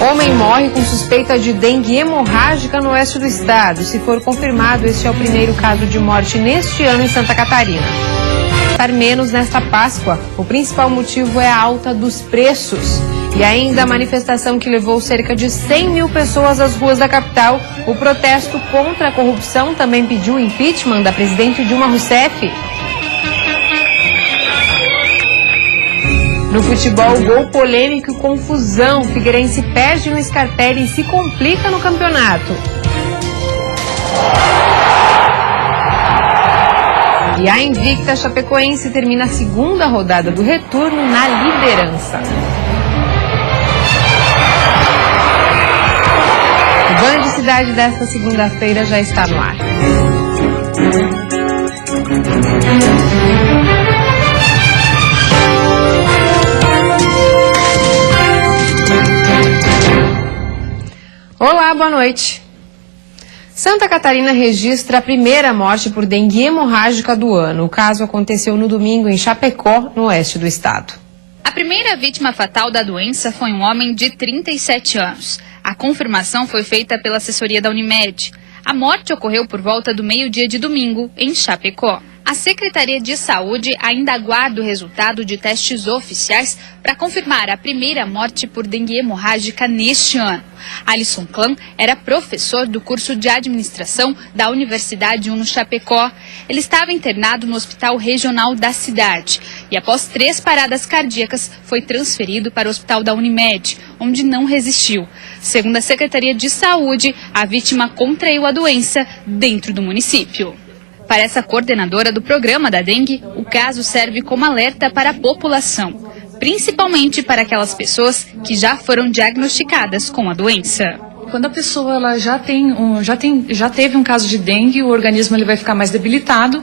Homem morre com suspeita de dengue hemorrágica no oeste do estado. Se for confirmado, este é o primeiro caso de morte neste ano em Santa Catarina. Menos nesta Páscoa. O principal motivo é a alta dos preços. E ainda a manifestação que levou cerca de 100 mil pessoas às ruas da capital. O protesto contra a corrupção também pediu o impeachment da presidente Dilma Rousseff. No futebol, gol polêmico e confusão. Figueirense perde no Scarpelli e se complica no campeonato. E a invicta Chapecoense termina a segunda rodada do retorno na liderança. O Band Cidade desta segunda-feira já está no ar. Olá, boa noite. Santa Catarina registra a primeira morte por dengue hemorrágica do ano. O caso aconteceu no domingo em Chapecó, no oeste do estado. A primeira vítima fatal da doença foi um homem de 37 anos. A confirmação foi feita pela assessoria da Unimed. A morte ocorreu por volta do meio-dia de domingo, em Chapecó. A Secretaria de Saúde ainda aguarda o resultado de testes oficiais para confirmar a primeira morte por dengue hemorrágica neste ano. Alisson Clã era professor do curso de administração da Universidade Uno Chapecó. Ele estava internado no hospital regional da cidade e após 3 paradas cardíacas foi transferido para o hospital da Unimed, onde não resistiu. Segundo a Secretaria de Saúde, a vítima contraiu a doença dentro do município. Para essa coordenadora do programa da dengue, o caso serve como alerta para a população, principalmente para aquelas pessoas que já foram diagnosticadas com a doença. Quando a pessoa ela já teve um caso de dengue, o organismo ele vai ficar mais debilitado,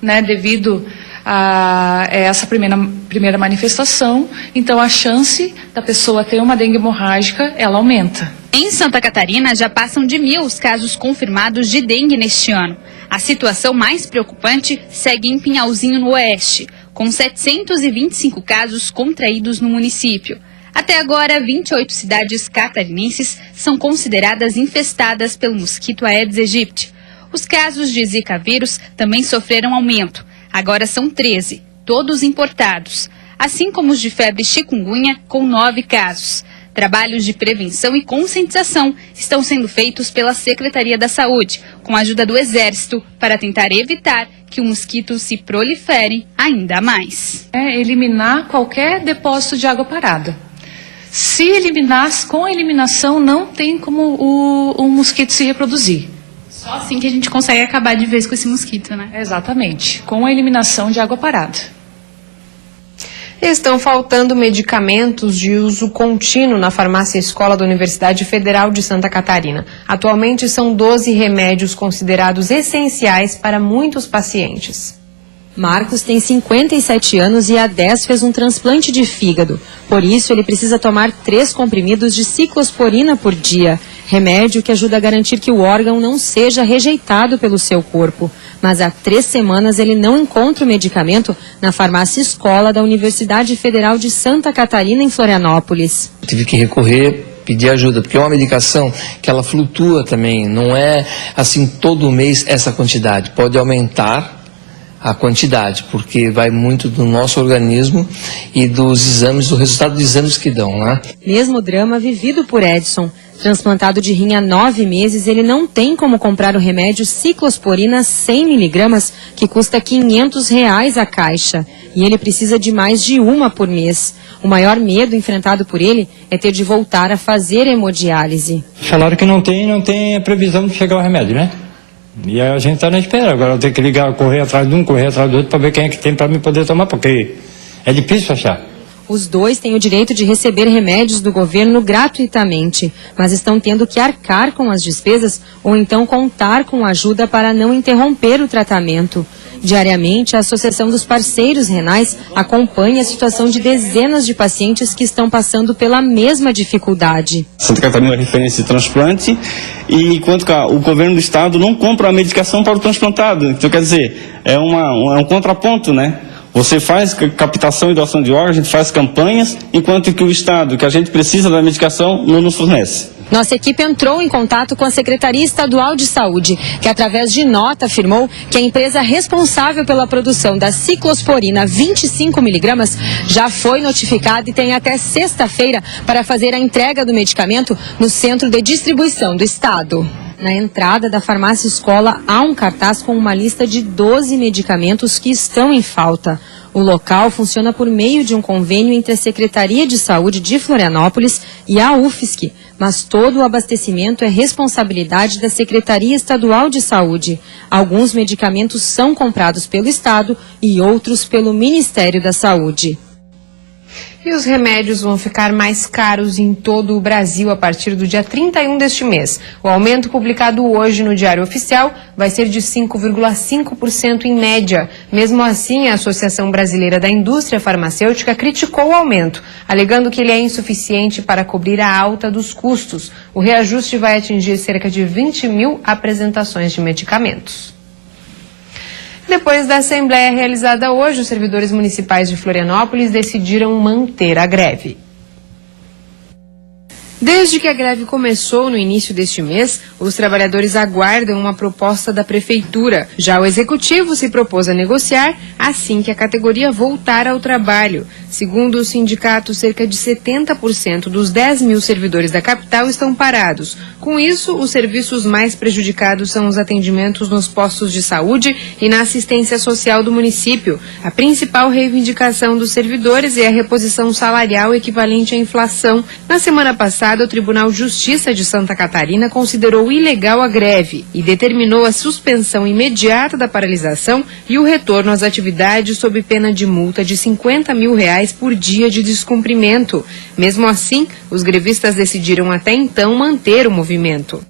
né, devido a essa primeira manifestação. Então a chance da pessoa ter uma dengue hemorrágica, ela aumenta. Em Santa Catarina já passam de 1.000 os casos confirmados de dengue neste ano. A situação mais preocupante segue em Pinhalzinho, no oeste, com 725 casos contraídos no município. Até agora, 28 cidades catarinenses são consideradas infestadas pelo mosquito Aedes aegypti. Os casos de Zika vírus também sofreram aumento. Agora são 13, todos importados, assim como os de febre chikungunya, com 9 casos. Trabalhos de prevenção e conscientização estão sendo feitos pela Secretaria da Saúde, com a ajuda do Exército, para tentar evitar que o mosquito se prolifere ainda mais. Eliminar qualquer depósito de água parada. Se eliminar, com a eliminação não tem como o mosquito se reproduzir. Só assim que a gente consegue acabar de vez com esse mosquito, né? Exatamente, com a eliminação de água parada. Estão faltando medicamentos de uso contínuo na farmácia escola da Universidade Federal de Santa Catarina. Atualmente são 12 remédios considerados essenciais para muitos pacientes. Marcos tem 57 anos e há 10 fez um transplante de fígado. Por isso, ele precisa tomar 3 comprimidos de ciclosporina por dia. Remédio que ajuda a garantir que o órgão não seja rejeitado pelo seu corpo. Mas há 3 semanas ele não encontra o medicamento na farmácia escola da Universidade Federal de Santa Catarina, em Florianópolis. Tive que recorrer, pedir ajuda, porque é uma medicação que ela flutua também, não é assim todo mês essa quantidade, pode aumentar a quantidade, porque vai muito do nosso organismo e dos exames, do resultado dos exames que dão, né? Mesmo drama vivido por Edson. Transplantado de rim há 9 meses, ele não tem como comprar o remédio ciclosporina 100 miligramas, que custa R$500 a caixa. E ele precisa de mais de uma por mês. O maior medo enfrentado por ele é ter de voltar a fazer hemodiálise. Falaram que não tem a previsão de chegar o remédio, né? E a gente está na espera. Agora eu tenho que ligar, correr atrás de um, correr atrás do outro, para ver quem é que tem para me poder tomar, porque é difícil achar. Os 2 têm o direito de receber remédios do governo gratuitamente, mas estão tendo que arcar com as despesas ou então contar com ajuda para não interromper o tratamento. Diariamente, a Associação dos Parceiros Renais acompanha a situação de dezenas de pacientes que estão passando pela mesma dificuldade. Santa Catarina é referência de transplante, e enquanto que o governo do estado não compra a medicação para o transplantado. Então, quer dizer, é um contraponto, né? Você faz captação e doação de órgãos, a gente faz campanhas, enquanto que o Estado, que a gente precisa da medicação, não nos fornece. Nossa equipe entrou em contato com a Secretaria Estadual de Saúde, que através de nota afirmou que a empresa responsável pela produção da ciclosporina 25 miligramas já foi notificada e tem até sexta-feira para fazer a entrega do medicamento no centro de distribuição do estado. Na entrada da farmácia escola há um cartaz com uma lista de 12 medicamentos que estão em falta. O local funciona por meio de um convênio entre a Secretaria de Saúde de Florianópolis e a UFSC, mas todo o abastecimento é responsabilidade da Secretaria Estadual de Saúde. Alguns medicamentos são comprados pelo Estado e outros pelo Ministério da Saúde. E os remédios vão ficar mais caros em todo o Brasil a partir do dia 31 deste mês. O aumento publicado hoje no Diário Oficial vai ser de 5,5% em média. Mesmo assim, a Associação Brasileira da Indústria Farmacêutica criticou o aumento, alegando que ele é insuficiente para cobrir a alta dos custos. O reajuste vai atingir cerca de 20 mil apresentações de medicamentos. Depois da assembleia realizada hoje, os servidores municipais de Florianópolis decidiram manter a greve. Desde que a greve começou no início deste mês, os trabalhadores aguardam uma proposta da prefeitura. Já o executivo se propôs a negociar assim que a categoria voltar ao trabalho. Segundo o sindicato, cerca de 70% dos 10 mil servidores da capital estão parados. Com isso, os serviços mais prejudicados são os atendimentos nos postos de saúde e na assistência social do município. A principal reivindicação dos servidores é a reposição salarial equivalente à inflação. Na semana passada, o Tribunal de Justiça de Santa Catarina considerou ilegal a greve e determinou a suspensão imediata da paralisação e o retorno às atividades sob pena de multa de R$50 mil por dia de descumprimento. Mesmo assim, os grevistas decidiram até então manter o movimento.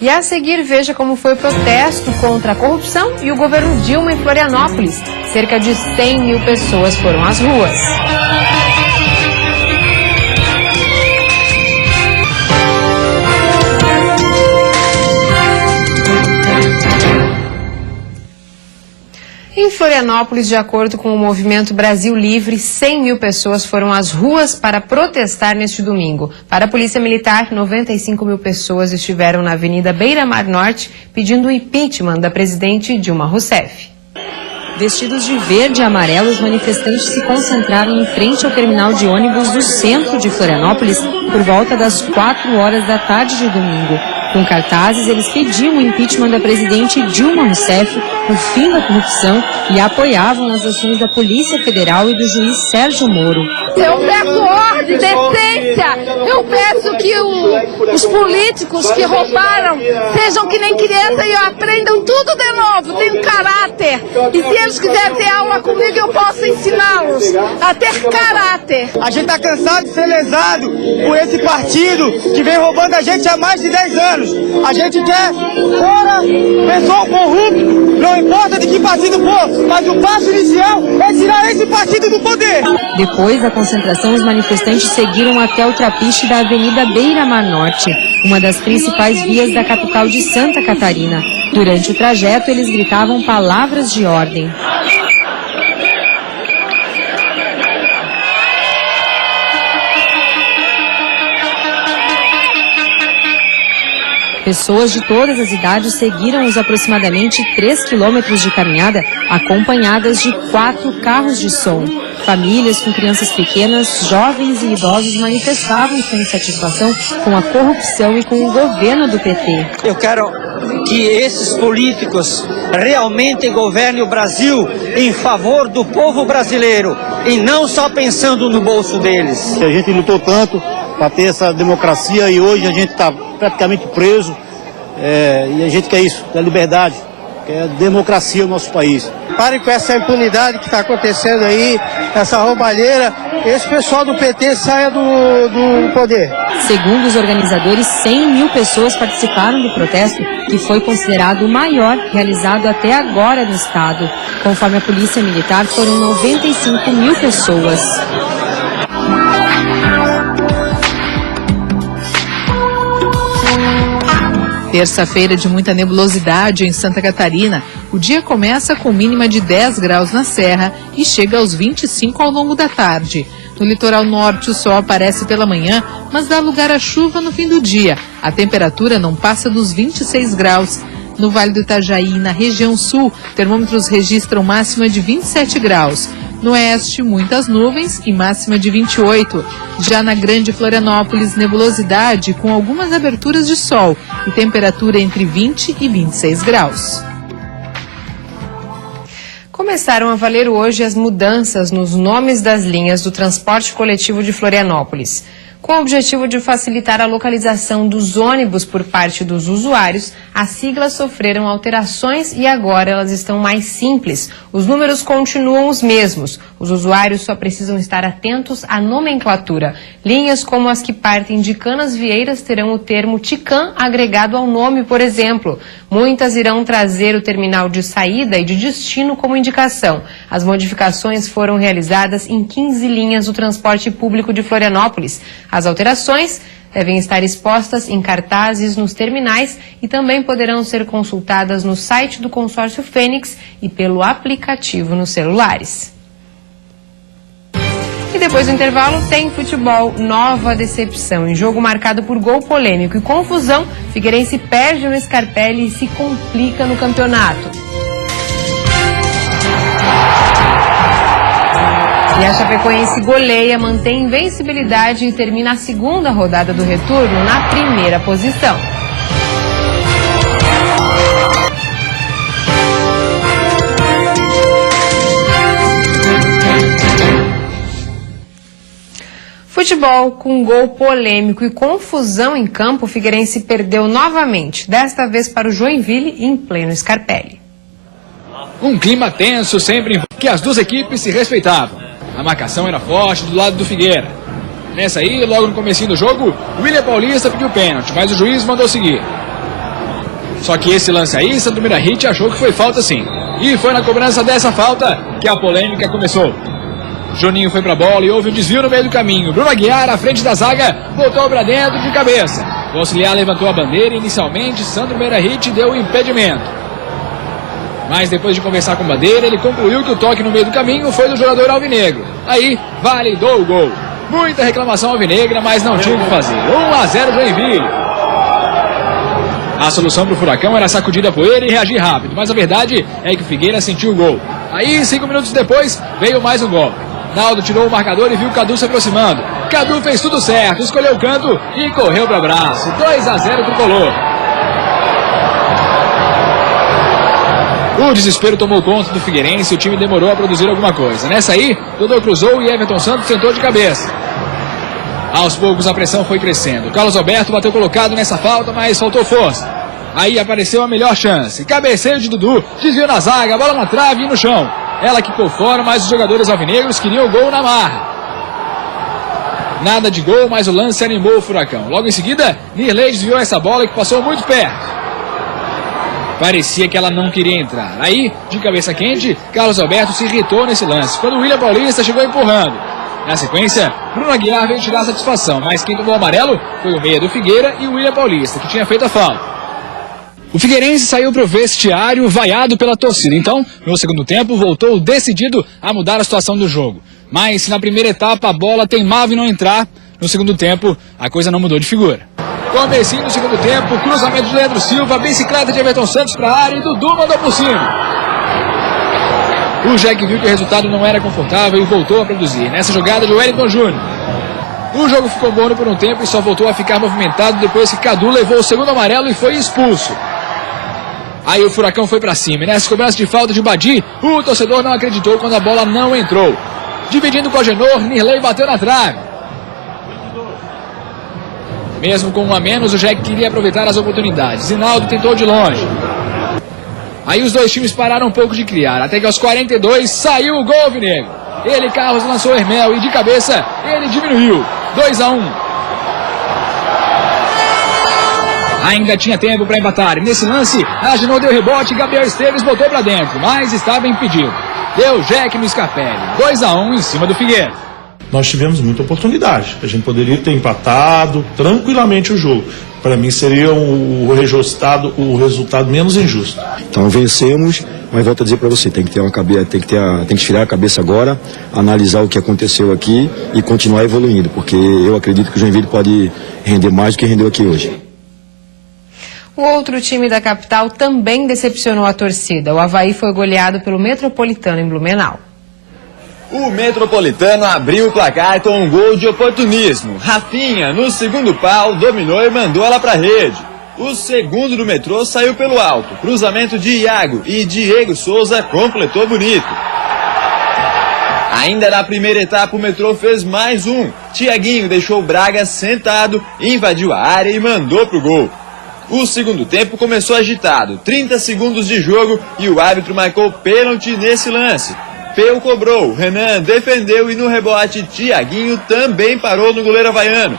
E a seguir, veja como foi o protesto contra a corrupção e o governo Dilma em Florianópolis. Cerca de 100 mil pessoas foram às ruas. Em Florianópolis, de acordo com o Movimento Brasil Livre, 100 mil pessoas foram às ruas para protestar neste domingo. Para a Polícia Militar, 95 mil pessoas estiveram na Avenida Beira-Mar Norte pedindo o impeachment da presidente Dilma Rousseff. Vestidos de verde e amarelo, os manifestantes se concentraram em frente ao terminal de ônibus do centro de Florianópolis por volta das 4 horas da tarde de domingo. Com cartazes, eles pediam o impeachment da presidente Dilma Rousseff, o fim da corrupção e apoiavam as ações da Polícia Federal e do juiz Sérgio Moro. Eu peço ordem, decência. Eu peço que os políticos que roubaram sejam que nem criança e aprendam tudo de novo, tenham caráter. E se eles quiserem ter aula comigo, eu posso ensiná-los a ter caráter. A gente está cansado de ser lesado por esse partido que vem roubando a gente há mais de 10 anos. A gente quer fora pessoal corrupto, não importa de que partido for, mas o passo inicial é tirar esse partido do poder. Depois da concentração, os manifestantes seguiram até o trapiche da Avenida Beira-Mar Norte, uma das principais vias da capital de Santa Catarina. Durante o trajeto, eles gritavam palavras de ordem. Pessoas de todas as idades seguiram os aproximadamente 3 quilômetros de caminhada, acompanhadas de 4 carros de som. Famílias com crianças pequenas, jovens e idosos manifestavam sua insatisfação com a corrupção e com o governo do PT. Eu quero que esses políticos realmente governem o Brasil em favor do povo brasileiro e não só pensando no bolso deles. A gente lutou tanto para ter essa democracia e hoje a gente está praticamente preso e a gente quer isso, quer liberdade, quer democracia no nosso país. Parem com essa impunidade que está acontecendo aí, essa roubalheira, esse pessoal do PT saia do poder. Segundo os organizadores, 100 mil pessoas participaram do protesto, que foi considerado o maior realizado até agora no estado. Conforme a Polícia Militar, foram 95 mil pessoas. Terça-feira de muita nebulosidade em Santa Catarina. O dia começa com mínima de 10 graus na Serra e chega aos 25 ao longo da tarde. No litoral norte, o sol aparece pela manhã, mas dá lugar à chuva no fim do dia. A temperatura não passa dos 26 graus. No Vale do Itajaí, na região sul, termômetros registram máxima de 27 graus. No oeste, muitas nuvens e máxima de 28. Já na Grande Florianópolis, nebulosidade com algumas aberturas de sol e temperatura entre 20 e 26 graus. Começaram a valer hoje as mudanças nos nomes das linhas do transporte coletivo de Florianópolis. Com o objetivo de facilitar a localização dos ônibus por parte dos usuários, as siglas sofreram alterações e agora elas estão mais simples. Os números continuam os mesmos. Os usuários só precisam estar atentos à nomenclatura. Linhas como as que partem de Canasvieiras terão o termo Ticã agregado ao nome, por exemplo. Muitas irão trazer o terminal de saída e de destino como indicação. As modificações foram realizadas em 15 linhas do transporte público de Florianópolis. As alterações devem estar expostas em cartazes nos terminais e também poderão ser consultadas no site do consórcio Fênix e pelo aplicativo nos celulares. E depois do intervalo tem futebol, nova decepção. Em jogo marcado por gol polêmico e confusão, Figueirense perde no Scarpelli e se complica no campeonato. E a Chapecoense goleia, mantém invencibilidade e termina a segunda rodada do retorno na primeira posição. Futebol com gol polêmico e confusão em campo, o Figueirense perdeu novamente, desta vez para o Joinville em pleno Scarpelli. Um clima tenso sempre em que as duas equipes se respeitavam. A marcação era forte do lado do Figueira. Nessa aí, logo no comecinho do jogo, o William Paulista pediu pênalti, mas o juiz mandou seguir. Só que esse lance aí, Sandro Mirahit achou que foi falta sim. E foi na cobrança dessa falta que a polêmica começou. Juninho foi pra bola e houve um desvio no meio do caminho. Bruno Aguiar, à frente da zaga, voltou pra dentro de cabeça. O auxiliar levantou a bandeira e inicialmente Sandro Mirahit deu o impedimento. Mas depois de conversar com o bandeira, ele concluiu que o toque no meio do caminho foi do jogador alvinegro. Aí, validou o gol. Muita reclamação alvinegra, mas não tinha o que fazer. 1-0 Joinville. A solução para o Furacão era sacudir a poeira e reagir rápido, mas a verdade é que o Figueira sentiu o gol. Aí, 5 minutos depois, veio mais um golpe. Naldo tirou o marcador e viu o Cadu se aproximando. Cadu fez tudo certo, escolheu o canto e correu para o abraço. 2-0 tricolor. O desespero tomou conta do Figueirense e o time demorou a produzir alguma coisa. Nessa aí, Dodô cruzou e Everton Santos tentou de cabeça. Aos poucos a pressão foi crescendo. Carlos Alberto bateu colocado nessa falta, mas faltou força. Aí apareceu a melhor chance. Cabeceio de Dudu, desviou na zaga, bola na trave e no chão. Ela quicou fora, mas os jogadores alvinegros queriam o gol na marra. Nada de gol, mas o lance animou o Furacão. Logo em seguida, Nirley desviou essa bola que passou muito perto. Parecia que ela não queria entrar. Aí, de cabeça quente, Carlos Alberto se irritou nesse lance, quando o William Paulista chegou empurrando. Na sequência, Bruno Aguiar veio tirar a satisfação, mas quem tomou o amarelo foi o meia do Figueira e o William Paulista, que tinha feito a falta. O Figueirense saiu para o vestiário vaiado pela torcida. Então, no segundo tempo, voltou decidido a mudar a situação do jogo. Mas se na primeira etapa a bola teimava em não entrar, no segundo tempo a coisa não mudou de figura. Comecinho no segundo tempo, cruzamento de Leandro Silva, bicicleta de Everton Santos para a área e Dudu mandou por cima. O Jack viu que o resultado não era confortável e voltou a produzir. Nessa jogada de Wellington Júnior. O jogo ficou morno por um tempo e só voltou a ficar movimentado depois que Cadu levou o segundo amarelo e foi expulso. Aí o Furacão foi para cima e nessa cobrança de falta de Badi, o torcedor não acreditou quando a bola não entrou. Dividindo com o Agenor, Nirley bateu na trave. Mesmo com um a menos, o Jack queria aproveitar as oportunidades. Zinaldo tentou de longe. Aí os dois times pararam um pouco de criar, até que aos 42 saiu o gol alvinegro. Ele, Carlos, lançou o Hermel e de cabeça ele diminuiu. 2-1. Ainda tinha tempo para empatar. E nesse lance, Agenor deu rebote e Gabriel Esteves botou para dentro, mas estava impedido. Deu Jack no Scarpelli. 2-1 em cima do Figueira. Nós tivemos muita oportunidade. A gente poderia ter empatado tranquilamente o jogo. para mim seria o resultado menos injusto. Então vencemos, mas volto a dizer para você, tem que tirar a cabeça agora, analisar o que aconteceu aqui e continuar evoluindo, porque eu acredito que o Joinville pode render mais do que rendeu aqui hoje. O outro time da capital também decepcionou a torcida. O Avaí foi goleado pelo Metropolitano em Blumenau. O Metropolitano abriu o placar com um gol de oportunismo. Rafinha, no segundo pau, dominou e mandou ela para a rede. O segundo do Metrô saiu pelo alto. Cruzamento de Iago e Diego Souza completou bonito. Ainda na primeira etapa, o Metrô fez mais um. Tiaguinho deixou o Braga sentado, invadiu a área e mandou pro gol. O segundo tempo começou agitado. 30 segundos de jogo e o árbitro marcou pênalti nesse lance. Peu cobrou, Renan defendeu e no rebote Tiaguinho também parou no goleiro havaiano.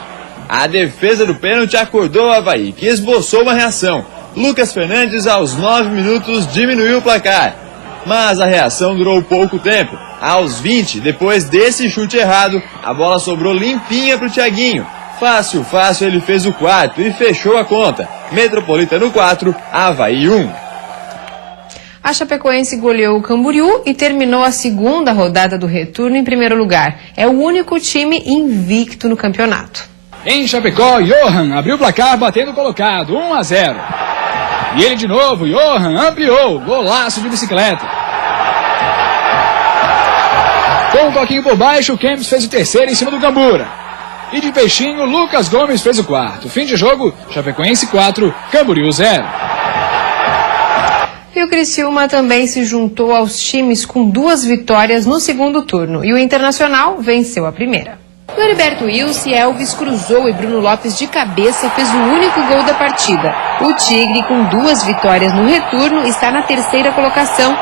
A defesa do pênalti acordou o Avaí, que esboçou uma reação. Lucas Fernandes, aos 9 minutos, diminuiu o placar. Mas a reação durou pouco tempo. Aos 20, depois desse chute errado, a bola sobrou limpinha para o Tiaguinho. Fácil, ele fez o quarto e fechou a conta. Metropolitano 4, Avaí 1. A Chapecoense goleou o Camboriú e terminou a segunda rodada do retorno em primeiro lugar. É o único time invicto no campeonato. Em Chapecó, Johan abriu o placar batendo o colocado, 1-0. E ele de novo, Johan ampliou, golaço de bicicleta. Com um toquinho por baixo, o Kempis fez o terceiro em cima do Gambura. E de peixinho, Lucas Gomes fez o quarto. Fim de jogo, Chapecoense 4, Camboriú 0. E o Criciúma também se juntou aos times com 2 vitórias no segundo turno. E o Internacional venceu a primeira. O Heriberto Wilson, Elvis cruzou e Bruno Lopes de cabeça fez o único gol da partida. O Tigre, com 2 vitórias no retorno, está na terceira colocação.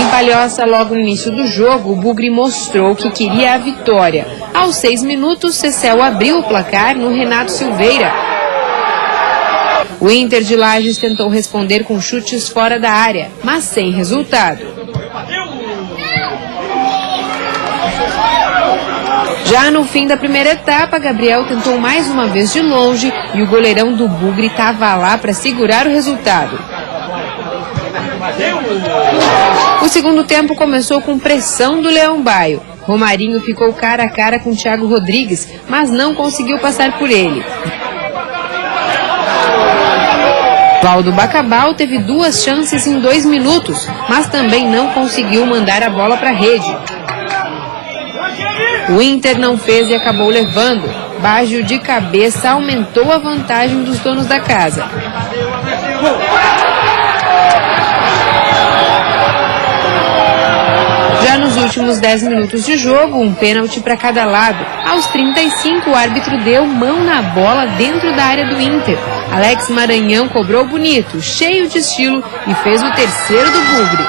Em Palhoça, logo no início do jogo, o Bugre mostrou que queria a vitória. Aos 6 minutos, Cecel abriu o placar no Renato Silveira. O Inter de Lages tentou responder com chutes fora da área, mas sem resultado. Já no fim da primeira etapa, Gabriel tentou mais uma vez de longe e o goleirão do Bugre estava lá para segurar o resultado. O segundo tempo começou com pressão do Leão Baio. Romarinho ficou cara a cara com Thiago Rodrigues, mas não conseguiu passar por ele. Valdo Bacabal teve 2 chances em 2 minutos, mas também não conseguiu mandar a bola para a rede. O Inter não fez e acabou levando. Baggio de cabeça aumentou a vantagem dos donos da casa. Já nos últimos 10 minutos de jogo, um pênalti para cada lado. Aos 35, o árbitro deu mão na bola dentro da área do Inter. Alex Maranhão cobrou bonito, cheio de estilo e fez o terceiro do Bugre.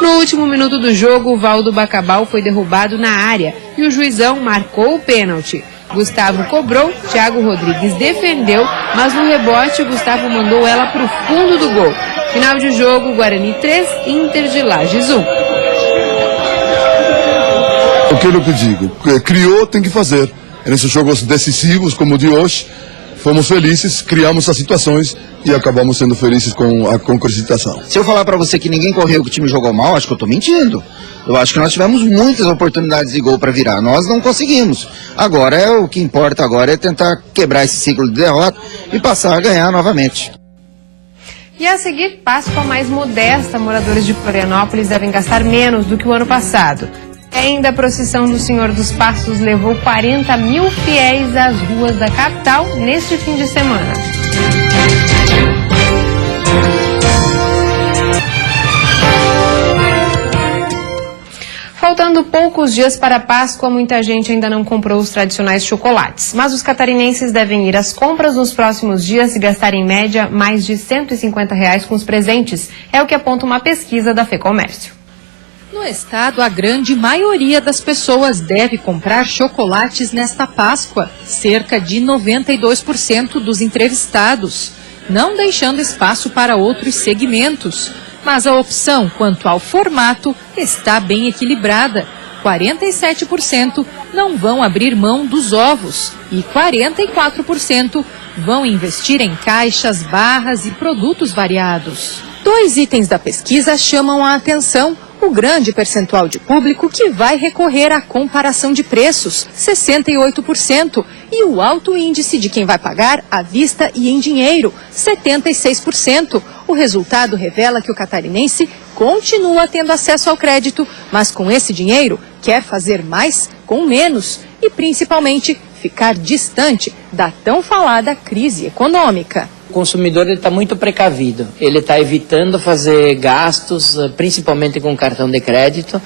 No último minuto do jogo, o Valdo Bacabal foi derrubado na área e o juizão marcou o pênalti. Gustavo cobrou, Thiago Rodrigues defendeu, mas no rebote, Gustavo mandou ela para o fundo do gol. Final de jogo, Guarani 3, Inter de Lages 1. Aquilo que eu digo, criou, tem que fazer. Nesses jogos decisivos, como o de hoje, fomos felizes, criamos as situações e acabamos sendo felizes com a concretização. Se eu falar para você que ninguém correu, que o time jogou mal, acho que eu estou mentindo. Eu acho que nós tivemos muitas oportunidades de gol para virar, nós não conseguimos. Agora, o que importa agora é tentar quebrar esse ciclo de derrota e passar a ganhar novamente. E a seguir, Páscoa mais modesta. Moradores de Florianópolis devem gastar menos do que o ano passado. Ainda a procissão do Senhor dos Passos levou 40 mil fiéis às ruas da capital neste fim de semana. Faltando poucos dias para a Páscoa, muita gente ainda não comprou os tradicionais chocolates. Mas os catarinenses devem ir às compras nos próximos dias e gastar em média mais de R$ 150 com os presentes. É o que aponta uma pesquisa da FEComércio. No estado, a grande maioria das pessoas deve comprar chocolates nesta Páscoa, cerca de 92% dos entrevistados, não deixando espaço para outros segmentos. Mas a opção quanto ao formato está bem equilibrada. 47% não vão abrir mão dos ovos e 44% vão investir em caixas, barras e produtos variados. 2 itens da pesquisa chamam a atenção: o grande percentual de público que vai recorrer à comparação de preços, 68%, e o alto índice de quem vai pagar à vista e em dinheiro, 76%. O resultado revela que o catarinense continua tendo acesso ao crédito, mas com esse dinheiro quer fazer mais com menos e, principalmente, ficar distante da tão falada crise econômica. O consumidor está muito precavido, ele está evitando fazer gastos, principalmente com cartão de crédito,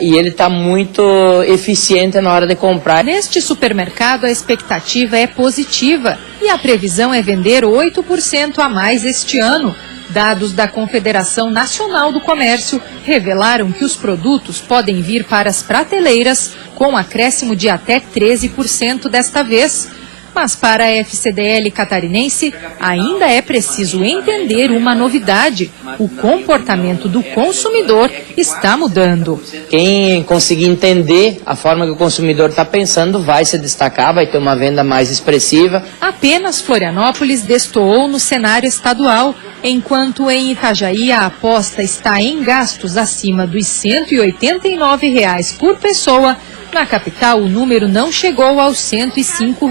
e ele está muito eficiente na hora de comprar. Neste supermercado a expectativa é positiva e a previsão é vender 8% a mais este ano. Dados da Confederação Nacional do Comércio revelaram que os produtos podem vir para as prateleiras com acréscimo de até 13% desta vez. Mas para a FCDL catarinense, ainda é preciso entender uma novidade: o comportamento do consumidor está mudando. Quem conseguir entender a forma que o consumidor está pensando vai se destacar, vai ter uma venda mais expressiva. Apenas Florianópolis destoou no cenário estadual, enquanto em Itajaí a aposta está em gastos acima dos R$ 189 por pessoa. Na capital, o número não chegou aos R$ 105.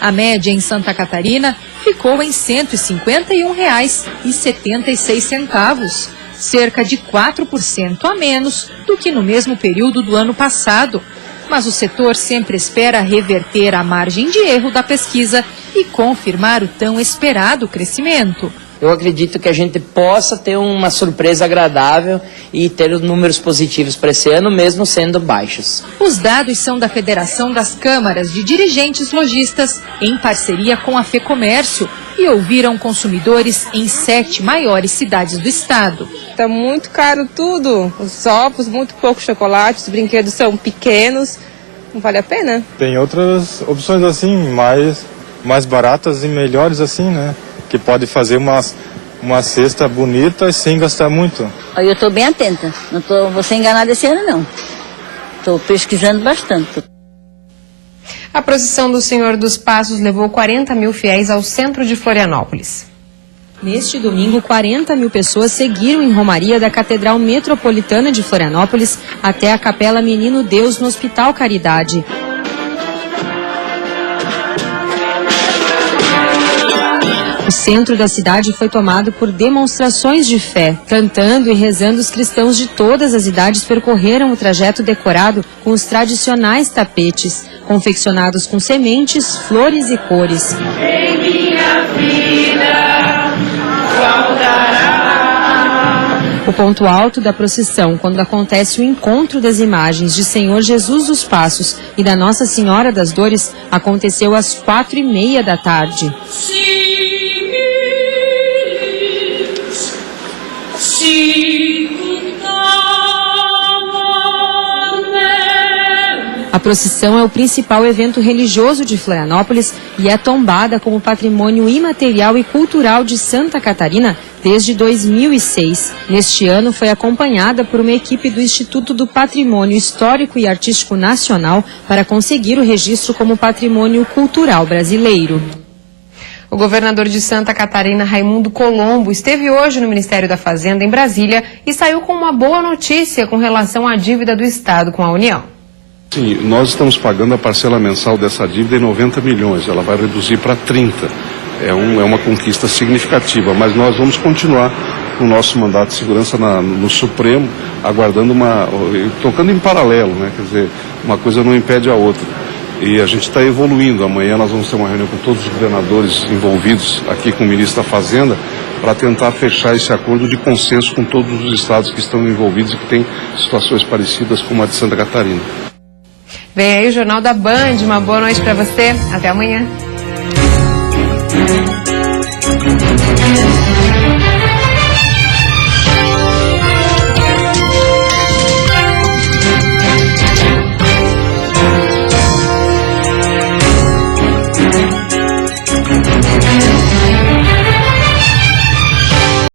A média em Santa Catarina ficou em R$ 151,76, cerca de 4% a menos do que no mesmo período do ano passado. Mas o setor sempre espera reverter a margem de erro da pesquisa e confirmar o tão esperado crescimento. Eu acredito que a gente possa ter uma surpresa agradável e ter os números positivos para esse ano, mesmo sendo baixos. Os dados são da Federação das Câmaras de Dirigentes Lojistas, em parceria com a FEComércio, e ouviram consumidores em 7 maiores cidades do estado. Está muito caro tudo, os ovos, muito pouco chocolate, os brinquedos são pequenos, não vale a pena. Tem outras opções assim, mais baratas e melhores assim, né? Que pode fazer uma cesta bonita sem gastar muito. Eu estou bem atenta, não vou ser enganada esse ano não. Estou pesquisando bastante. A procissão do Senhor dos Passos levou 40 mil fiéis ao centro de Florianópolis. Neste domingo, 40 mil pessoas seguiram em romaria da Catedral Metropolitana de Florianópolis até a Capela Menino Deus no Hospital Caridade. O centro da cidade foi tomado por demonstrações de fé. Cantando e rezando, os cristãos de todas as idades percorreram o trajeto decorado com os tradicionais tapetes, confeccionados com sementes, flores e cores. Em minha vida faltará. O ponto alto da procissão, quando acontece o encontro das imagens de Senhor Jesus dos Passos e da Nossa Senhora das Dores, aconteceu às 4:30 da tarde. A procissão é o principal evento religioso de Florianópolis e é tombada como patrimônio imaterial e cultural de Santa Catarina desde 2006. Neste ano foi acompanhada por uma equipe do Instituto do Patrimônio Histórico e Artístico Nacional para conseguir o registro como patrimônio cultural brasileiro. O governador de Santa Catarina, Raimundo Colombo, esteve hoje no Ministério da Fazenda, em Brasília, e saiu com uma boa notícia com relação à dívida do Estado com a União. Sim, nós estamos pagando a parcela mensal dessa dívida em 90 milhões, ela vai reduzir para 30. É uma conquista significativa, mas nós vamos continuar o nosso mandato de segurança no Supremo, aguardando tocando em paralelo, né? Quer dizer, uma coisa não impede a outra. E a gente está evoluindo. Amanhã nós vamos ter uma reunião com todos os governadores envolvidos, aqui com o ministro da Fazenda, para tentar fechar esse acordo de consenso com todos os estados que estão envolvidos e que têm situações parecidas com a de Santa Catarina. Vem aí o Jornal da Band. Uma boa noite para você. Até amanhã.